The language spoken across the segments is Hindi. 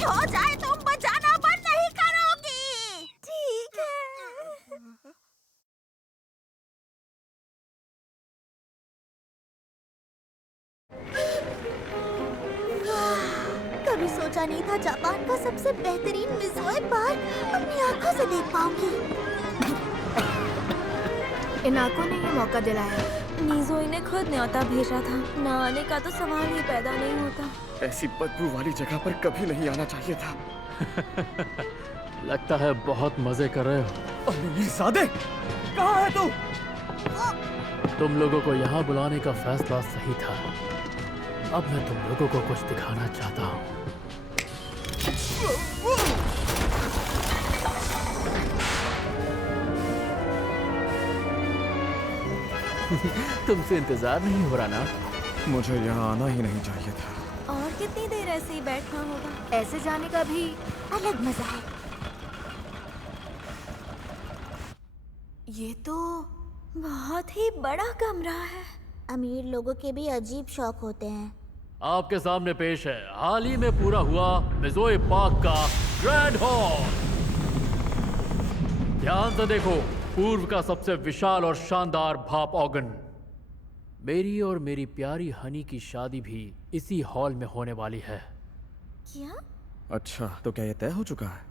भी हो जाए तुम बजाना बंद नहीं करोगी। ठीक है। कभी सोचा नहीं था जापान का सबसे बेहतरीन मिज़ोए पार्क अपनी आंखों से देख पाऊंगी। इन आंखों ने ये मौका दिलाया। नीज़ोई ने खुद न्योता भेजा था। न आने का तो सवाल ही पैदा नहीं होता। ऐसी बदबू वाली जगह पर कभी नहीं आना चाहिए था। लगता है बहुत मजे कर रहे हो। अमीरजादे, कहाँ है तू? तुम लोगों को यहाँ बुलाने का फैसला सही था। अब मैं तुम लोगों को कुछ दिखाना चाहता हूँ। तुमसे इंतजार नहीं हो रहा ना? मुझे यहाँ आना ही नहीं चाहिए था। और कितनी देर ऐसे ही बैठना होगा? ऐसे जाने का भी अलग मजा है। ये तो बहुत ही बड़ा कमरा है। अमीर लोगों के भी अजीब शौक होते हैं। आपके सामने पेश है हाल ही में पूरा हुआ मिज़ोए पार्क का ग्रैंड हॉल। ध्यान से देखो, पूर्व का सबसे विशाल और शानदार भाप ऑर्गन। मेरी और मेरी प्यारी हनी की शादी भी इसी हॉल में होने वाली है। क्या? अच्छा, तो क्या ये तय हो चुका है?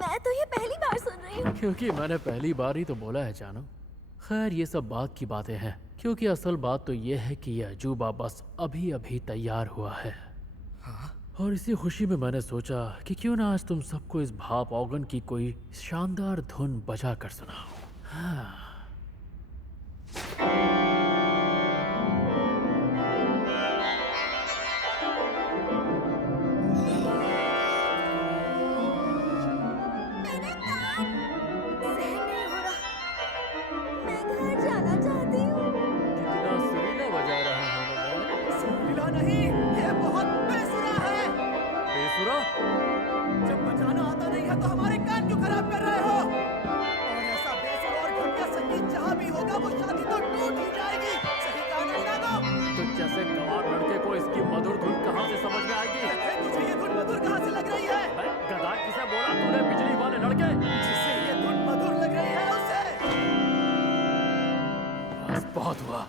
मैं तो ये पहली बार सुन रही हूँ। क्योंकि मैंने पहली बार ही तो बोला है जानू। खैर ये सब बात की बातें हैं, क्योंकि असल बात तो ये है कि यह अजूबा बस अभी अभी तैयार हुआ है। और इसी खुशी में मैंने सोचा कि क्यों ना आज तुम सबको इस भाप ऑर्गन की कोई शानदार धुन बजा कर सुनाऊं। हाँ। जब बजाना आता नहीं है तो हमारे कान क्यों खराब कर रहे हो? और ऐसा बेसुरा और घटिया संगीत जहाँ भी होगा वो शादी तो टूट ही जाएगी। सही कहा नहीं ना? तो जैसे गंवार लड़के को इसकी मधुर धुन कहाँ से समझ में आएगी? तुझे ये धुन मधुर कहाँ से लग रही है? गधा किसे बोला तूने? बिजली वाले लड़के। जिससे ये धुन मधुर लग रही है उसे। बस बहुत हुआ।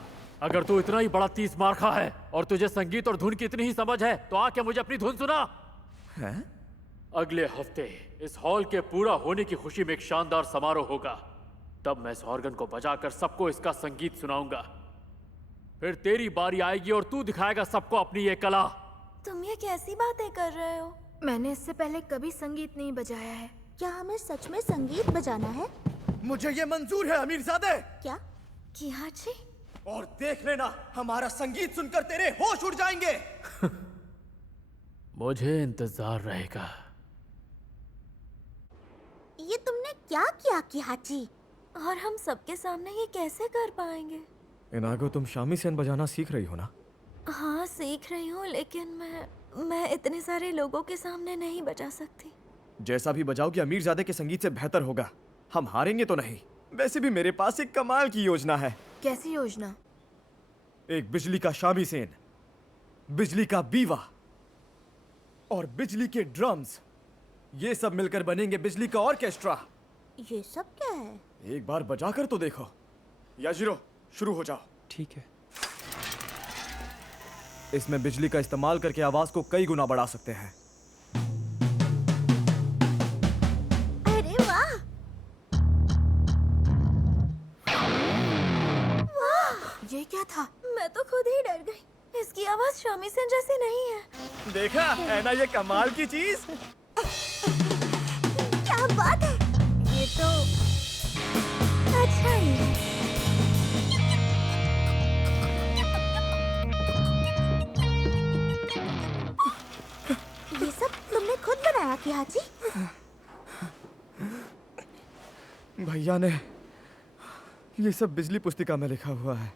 अगर तू इतना ही बड़ा तीस मार्खा है और तुझे संगीत और धुन की इतनी ही समझ है तो आके मुझे अपनी धुन सुना। हैं? अगले हफ्ते इस हॉल के पूरा होने की खुशी में एक शानदार समारोह होगा। तब मैं इस ऑर्गन को बजाकर सबको इसका संगीत सुनाऊंगा। फिर तेरी बारी आएगी और तू दिखाएगा सबको अपनी ये कला। तुम ये कैसी बातें कर रहे हो? मैंने इससे पहले कभी संगीत नहीं बजाया है। क्या हमें सच में संगीत बजाना है? मुझे ये मंजूर है अमीरजादे। क्या? किहाची? और देख लेना, हमारा संगीत सुनकर तेरे होश उड़ जाएंगे। मुझे इंतजार रहेगा। ये तुमने क्या किया किहाची? और हम सबके सामने ये कैसे कर पाएंगे? इनागो, तुम शामीसेन बजाना सीख रही हो ना? हाँ सीख रही हूँ, लेकिन मैं इतने सारे लोगों के सामने नहीं बजा सकती। जैसा भी बजाओगे अमीरजादे के संगीत से बेहतर होगा। हम हारेंगे तो नहीं। वैसे भी मेरे पास एक कमाल की योजना है। कैसी योजना? एक बिजली का शामीसेन, बिजली का बीवा और बिजली के ड्रम्स, ये सब मिलकर बनेंगे बिजली का ऑर्केस्ट्रा। ये सब क्या है? एक बार बजाकर तो देखो। याजिरो, शुरू हो जाओ। ठीक है। इसमें बिजली का इस्तेमाल करके आवाज को कई गुना बढ़ा सकते हैं। अरे वाह! वाह! ये क्या था? मैं तो खुद ही डर गई। इसकी आवाज शामीसेन जैसी नहीं है। देखा है ना ये कमाल की चीज? क्या बात है! ये तो अच्छा ही है। ये सब तुमने खुद बनाया किहाची? भैया ने ये सब बिजली पुस्तिका में लिखा हुआ है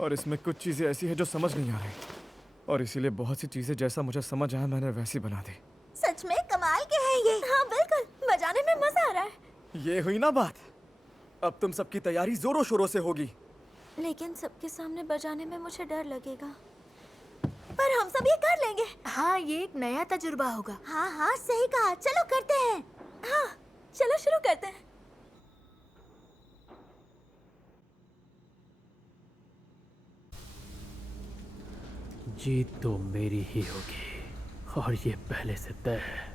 और इसमें कुछ चीजें ऐसी है जो समझ नहीं आ रही, और इसीलिए बहुत सी चीजें जैसा मुझे समझ आया मैंने वैसी बना दी। सच में कमाल के हैं ये। हाँ बिल्कुल, बजाने में मजा आ रहा है। ये हुई ना बात। अब तुम सबकी तैयारी जोरों शोरों से होगी। लेकिन सबके सामने बजाने में मुझे डर लगेगा। पर हम सब ये कर लेंगे। हाँ, ये एक नया तजुर्बा होगा। हाँ हाँ सही कहा, चलो करते हैं। हाँ चलो शुरू करते हैं। जीत तो मेरी ही होगी और ये पहले से तय है।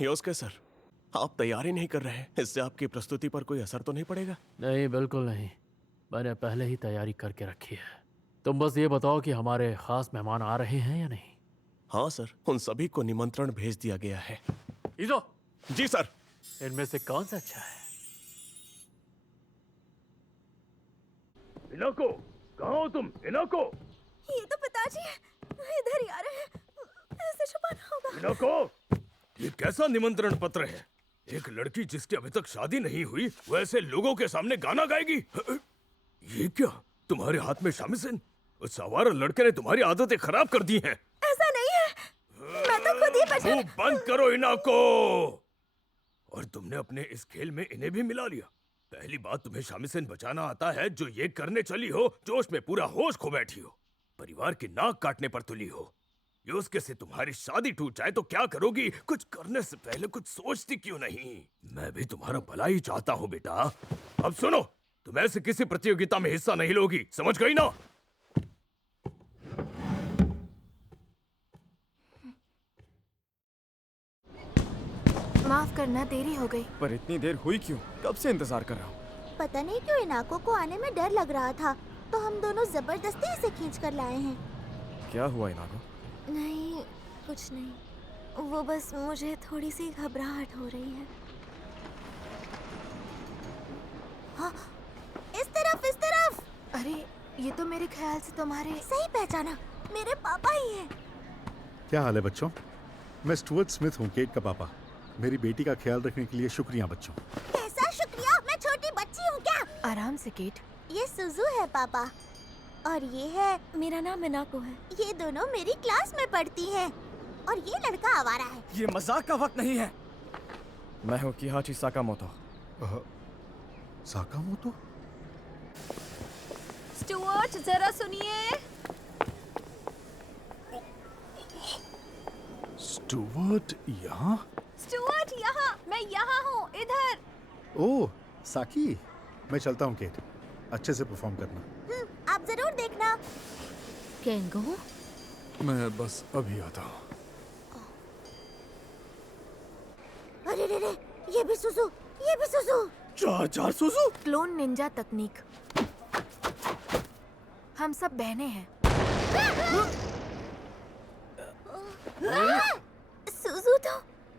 योस्के सर, आप तैयारी नहीं कर रहे हैं, इससे आपकी प्रस्तुति पर कोई असर तो नहीं पड़ेगा? नहीं, बिल्कुल नहीं। मैंने पहले ही तैयारी करके रखी है। तुम बस ये बताओ कि हमारे खास मेहमान आ रहे हैं या नहीं। हाँ सर, उन सभी को निमंत्रण भेज दिया गया है। इज़ो, जी सर। इनमें से कौन सा अच्छा है? इनाको, कहाँ हो तुम? इनाको, ये तो पिताजी इधर ही आ रहे हैं, ऐसे छुपाना होगा। इनाको, ये कैसा निमंत्रण पत्र है? एक लड़की जिसकी अभी तक शादी नहीं हुई वो ऐसे लोगों के सामने गाना गाएगी? ये क्या, तुम्हारे हाथ में शामिसन? उस आवारा लड़के ने तुम्हारी आदतें खराब कर दी हैं। ऐसा नहीं है, मैं तो खुद ही बचा। मुंह बंद करो इनाको। और तुमने अपने इस खेल में इन्हें भी मिला लिया। पहली बात, तुम्हें शामिसन बचाना आता है जो ये करने चली हो, जोश में पूरा होश खो बैठी हो, परिवार की नाक काटने पर तुली हो। योस्के से तुम्हारी शादी टूट जाए तो क्या करोगी? कुछ करने से पहले कुछ सोचती क्यों नहीं? मैं भी तुम्हारा भला ही चाहता हूँ बेटा। अब सुनो, तुम ऐसे किसी प्रतियोगिता में हिस्सा नहीं लोगी, समझ गई ना? माफ करना, देरी हो गई। पर इतनी देर हुई क्यों? कब से इंतजार कर रहा हूँ। पता नहीं क्यों इनाको को आने में डर लग रहा था, तो हम दोनों जबरदस्ती इसे खींच कर लाए हैं। क्या हुआ इनाको? नहीं, कुछ नहीं। वो बस मुझे थोड़ी सी घबराहट हो रही है। हाँ, इस तरफ, इस तरफ। अरे, ये तो मेरे ख्याल से तुम्हारे। सही पहचाना, मेरे पापा ही हैं। क्या हाल है बच्चों? मैं स्टुअर्ट स्मिथ हूँ, केट का पापा। मेरी बेटी का ख्याल रखने के लिए शुक्रिया बच्चों। कैसा शुक्रिया? मैं छोटी बच्ची हूँ क्या? आराम से केट। ये सुजू है पापा, और ये है, मेरा नाम मिनाको है। ये दोनों मेरी क्लास में पढ़ती हैं, और ये लड़का आवारा है। ये मजाक का वक्त नहीं है। मैं हूँ किहाची साकामोतो। साकामोतो? स्टुअर्ट, जरा सुनिए। स्टुअर्ट यहाँ? स्टुअर्ट यहाँ, मैं यहाँ हूँ, इधर। ओह, साकी। मैं चलता हूँ केट, अच्छे से परफॉर्म करना। आप जरूर देखना। केंगो? मैं बस अभी आता हूँ। अरे रे रे, ये भी सुजू, ये भी सुजू। चार सुजू। क्लोन निंजा तकनीक। हम सब बहनें हैं।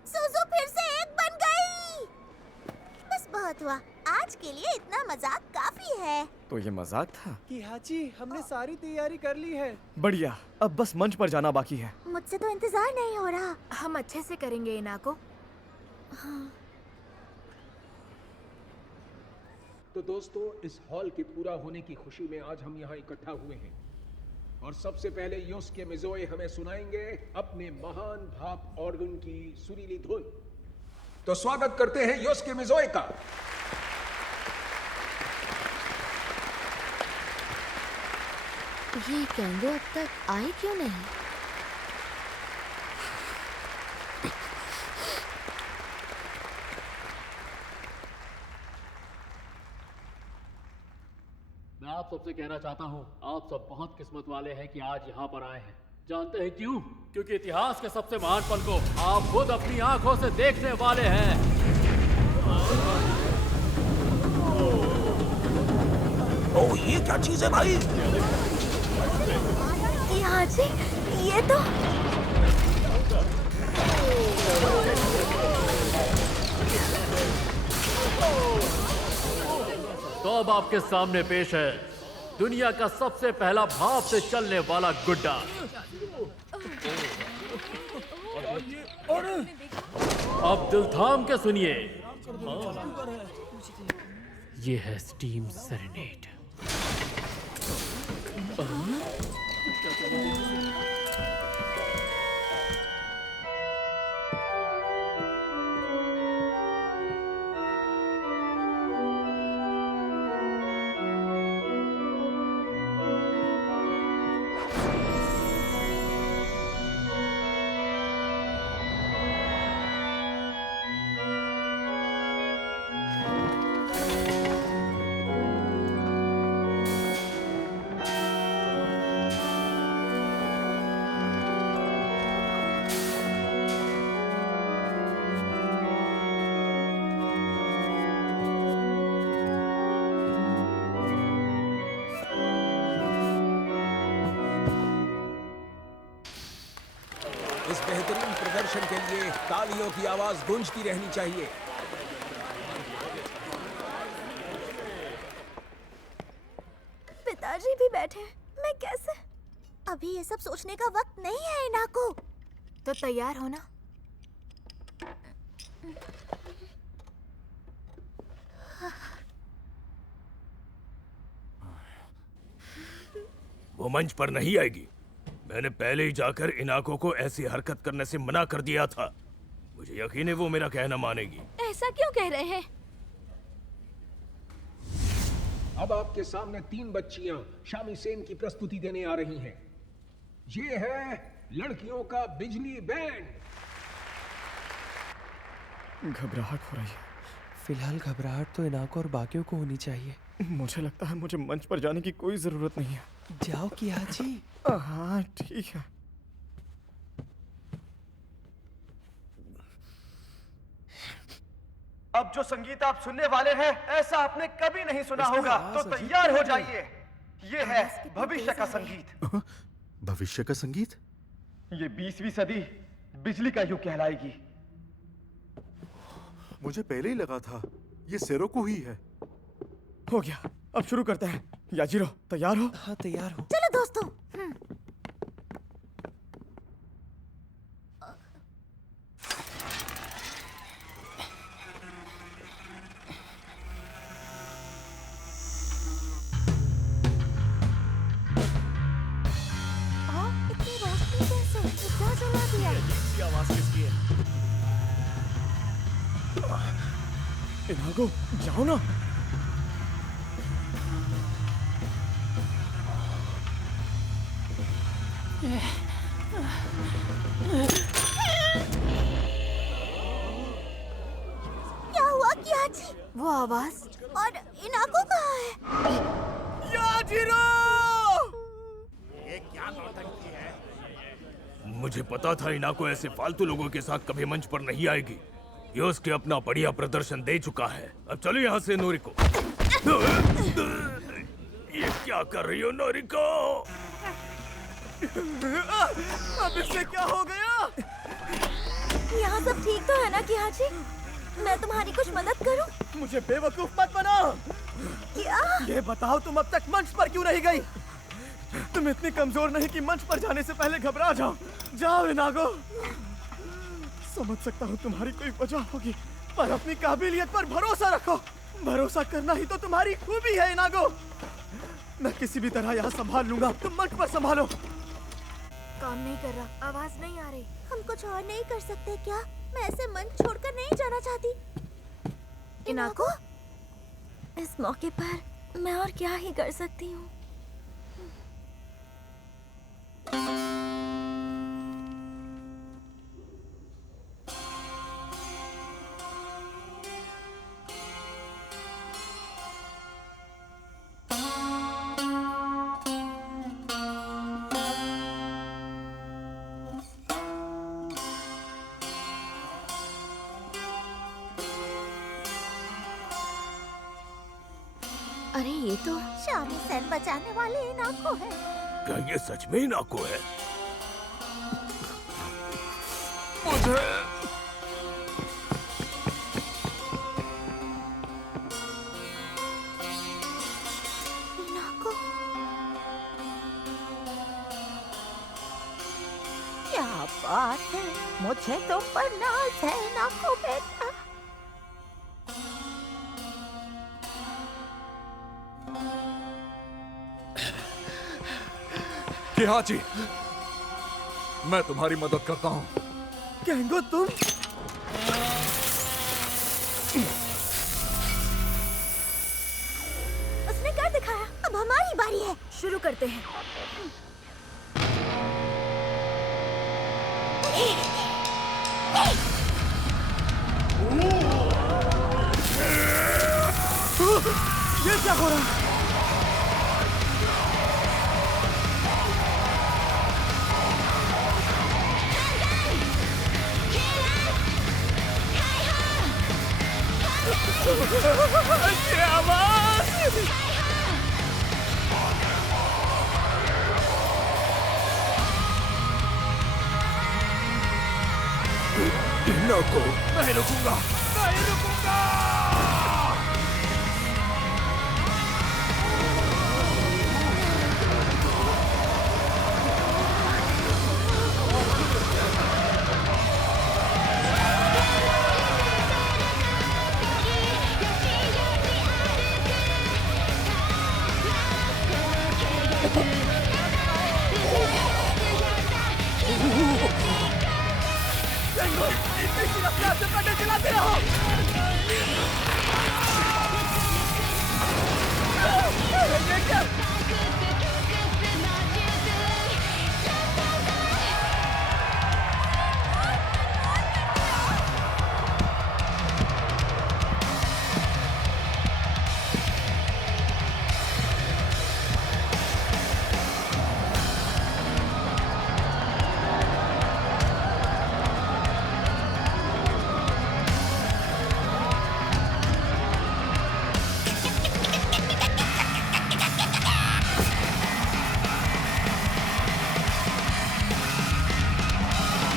सुजू फिर से एक बन गई। बस बहुत हुआ, आज के लिए इतना मजाक काफी है। तो ये मजाक था? किहाची, हमने सारी तैयारी कर ली है। बढ़िया, अब बस मंच पर जाना बाकी है। मुझसे तो इंतजार नहीं हो रहा। हम अच्छे से करेंगे इनाको। तो दोस्तों, इस हॉल के पूरा होने की खुशी में आज हम यहाँ इकट्ठा हुए हैं और सबसे पहले योस्के मिज़ोए हमें सुनाएंगे अपने महान भाप ऑर्गन की सुरीली धुन। तो स्वागत करते हैं योस्के मिज़ोए का। ये कैंगो अब तक आए क्यों नहीं? मैं आप सबसे कहना चाहता हूँ, आप सब बहुत किस्मत वाले हैं कि आज यहाँ पर आए हैं। जानते हैं क्यों? क्योंकि इतिहास के सबसे महान पल को आप खुद अपनी आंखों से देखने वाले हैं। ओह, ये क्या चीज है भाई? यहाँ जी, ये तो अब आपके सामने पेश है दुनिया का सबसे पहला भाप से चलने वाला गुड्डा। अब दिल थाम के सुनिए, ये है स्टीम सेरेनेड। इस बेहतरीन प्रदर्शन के लिए तालियों की आवाज गूंजती रहनी चाहिए। पिताजी भी बैठे हैं, मैं कैसे? अभी ये सब सोचने का वक्त नहीं है इनाको। तो तैयार हो ना? वो मंच पर नहीं आएगी। मैंने पहले ही जाकर इनाको को ऐसी हरकत करने से मना कर दिया था। मुझे यकीन है वो मेरा कहना मानेगी। ऐसा क्यों कह रहे हैं? अब आपके सामने 3 बच्चियां शामीसेन की प्रस्तुति देने आ रही हैं। ये है लड़कियों का बिजली बैंड। घबराहट हो रही है। फिलहाल घबराहट तो इनाको और बाकियों को होनी चाहिए। मुझे लगता है मुझे मंच पर जाने की कोई जरूरत नहीं है। जाओ किहाची। हाँ ठीक है। अब जो संगीत आप सुनने वाले हैं ऐसा आपने कभी नहीं सुना होगा, तो तैयार हो जाइए। ये है भविष्य का संगीत। भविष्य का संगीत? ये 20वीं सदी बिजली का युग कहलाएगी। मुझे पहले ही लगा था ये सेरोको ही है। हो गया, अब शुरू करते हैं। याजिरो तैयार हो? हाँ तैयार हो। चलो दोस्तों। इतनी रोशनी कैसे? क्या जला दिया? ये आवाज किसकी है? इनागो जाओ ना। क्या हुआ किहाची? वो आवाज? और इनाको कहाँ है? याजिरो! मुझे पता था इनाको ऐसे फालतू लोगों के साथ कभी मंच पर नहीं आएगी। ये उसके अपना बढ़िया प्रदर्शन दे चुका है। अब चलो यहाँ से नोरिको। ये क्या कर रही हो नोरिको? अब इससे क्या हो गया? यहाँ सब ठीक तो है ना किहाची? मैं तुम्हारी कुछ मदद करूं? मुझे बेवकूफ मत बनाओ। क्या? ये बताओ तुम अब तक मंच पर क्यों नहीं गई? तुम इतनी कमजोर नहीं कि मंच पर जाने से पहले घबरा जाओ। जाओ इनागो। समझ सकता हूँ तुम्हारी कोई वजह होगी, पर अपनी काबिलियत पर भरोसा रखो। भरोसा करना ही तो तुम्हारी खूबी है इनागो। मैं किसी भी तरह यहाँ संभाल लूंगा, तुम मंच पर संभालो। काम नहीं कर रहा, आवाज नहीं आ रही। हम कुछ और नहीं कर सकते क्या? मैं ऐसे मंच छोड़कर नहीं जाना चाहती। इनाको, इस मौके पर मैं और क्या ही कर सकती हूँ? अरे ये तो शामिसेन बचाने वाले इनाको है। क्या ये सच में इनाको है? इनाको, क्या बात है, मुझे तो पर नाज है इनाको बेटा। किहाची, मैं तुम्हारी मदद करता हूँ। केंगो तुम? उसने कर दिखाया, अब हमारी बारी है। शुरू करते हैं। ये क्या हो रहा है? क्या आवाज? इनाको, नहीं रुकूंगा, नहीं रुकूंगा। चलाते रहो।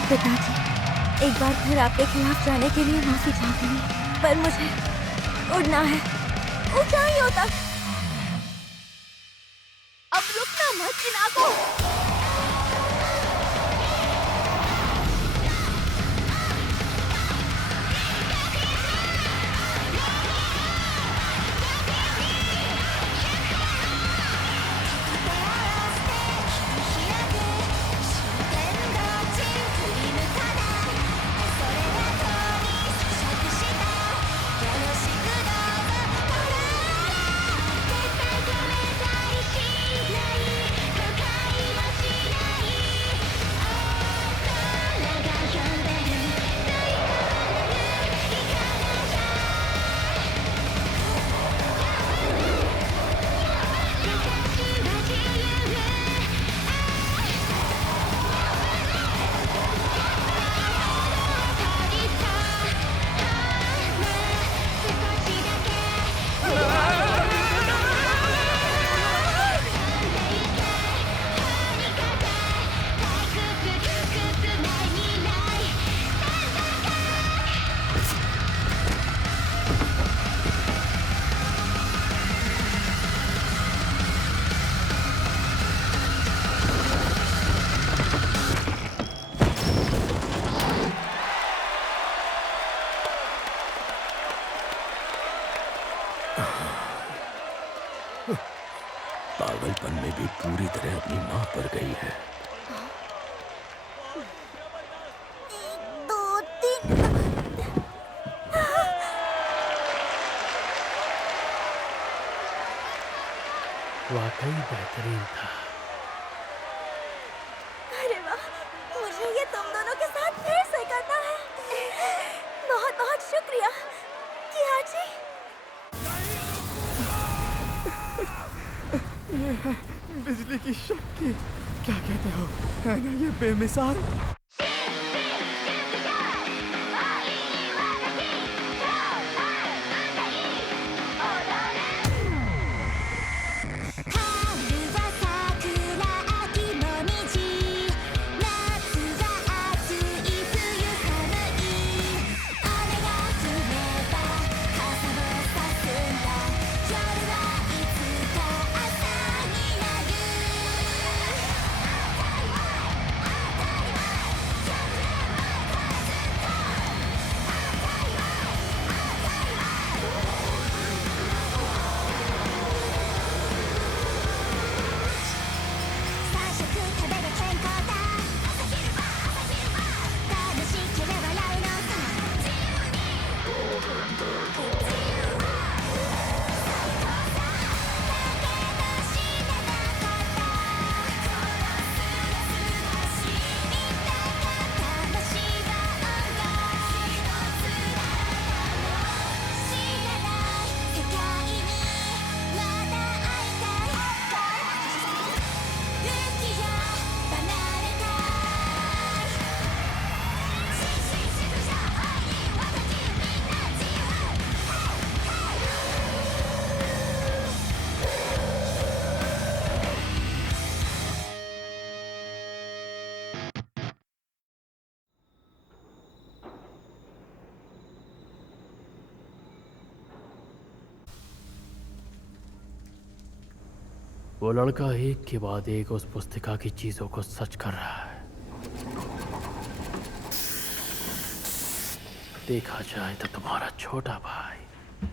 पिताजी, एक बार फिर आपके खिलाफ जाने के लिए माफी चाहती हूँ, पर मुझे उड़ना है, ऊंचाइयों तक। अब रुकना मत इनाको। पागलपन में भी पूरी तरह अपनी माँ पर गई है। 1 2 3 वाकई बेहतरीन था। अरे वाह, मुझे ये तुम दोनों के साथ फिर से करना है। बहुत बहुत शुक्रिया किया जी। ये है बिजली की शक्ति। क्या कहते हो, है ना ये बेमिसाल? वो लड़का एक के बाद एक उस पुस्तिका की चीजों को सच कर रहा है। देखा जाए तो तुम्हारा छोटा भाई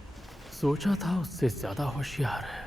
सोचा था उससे ज्यादा होशियार है।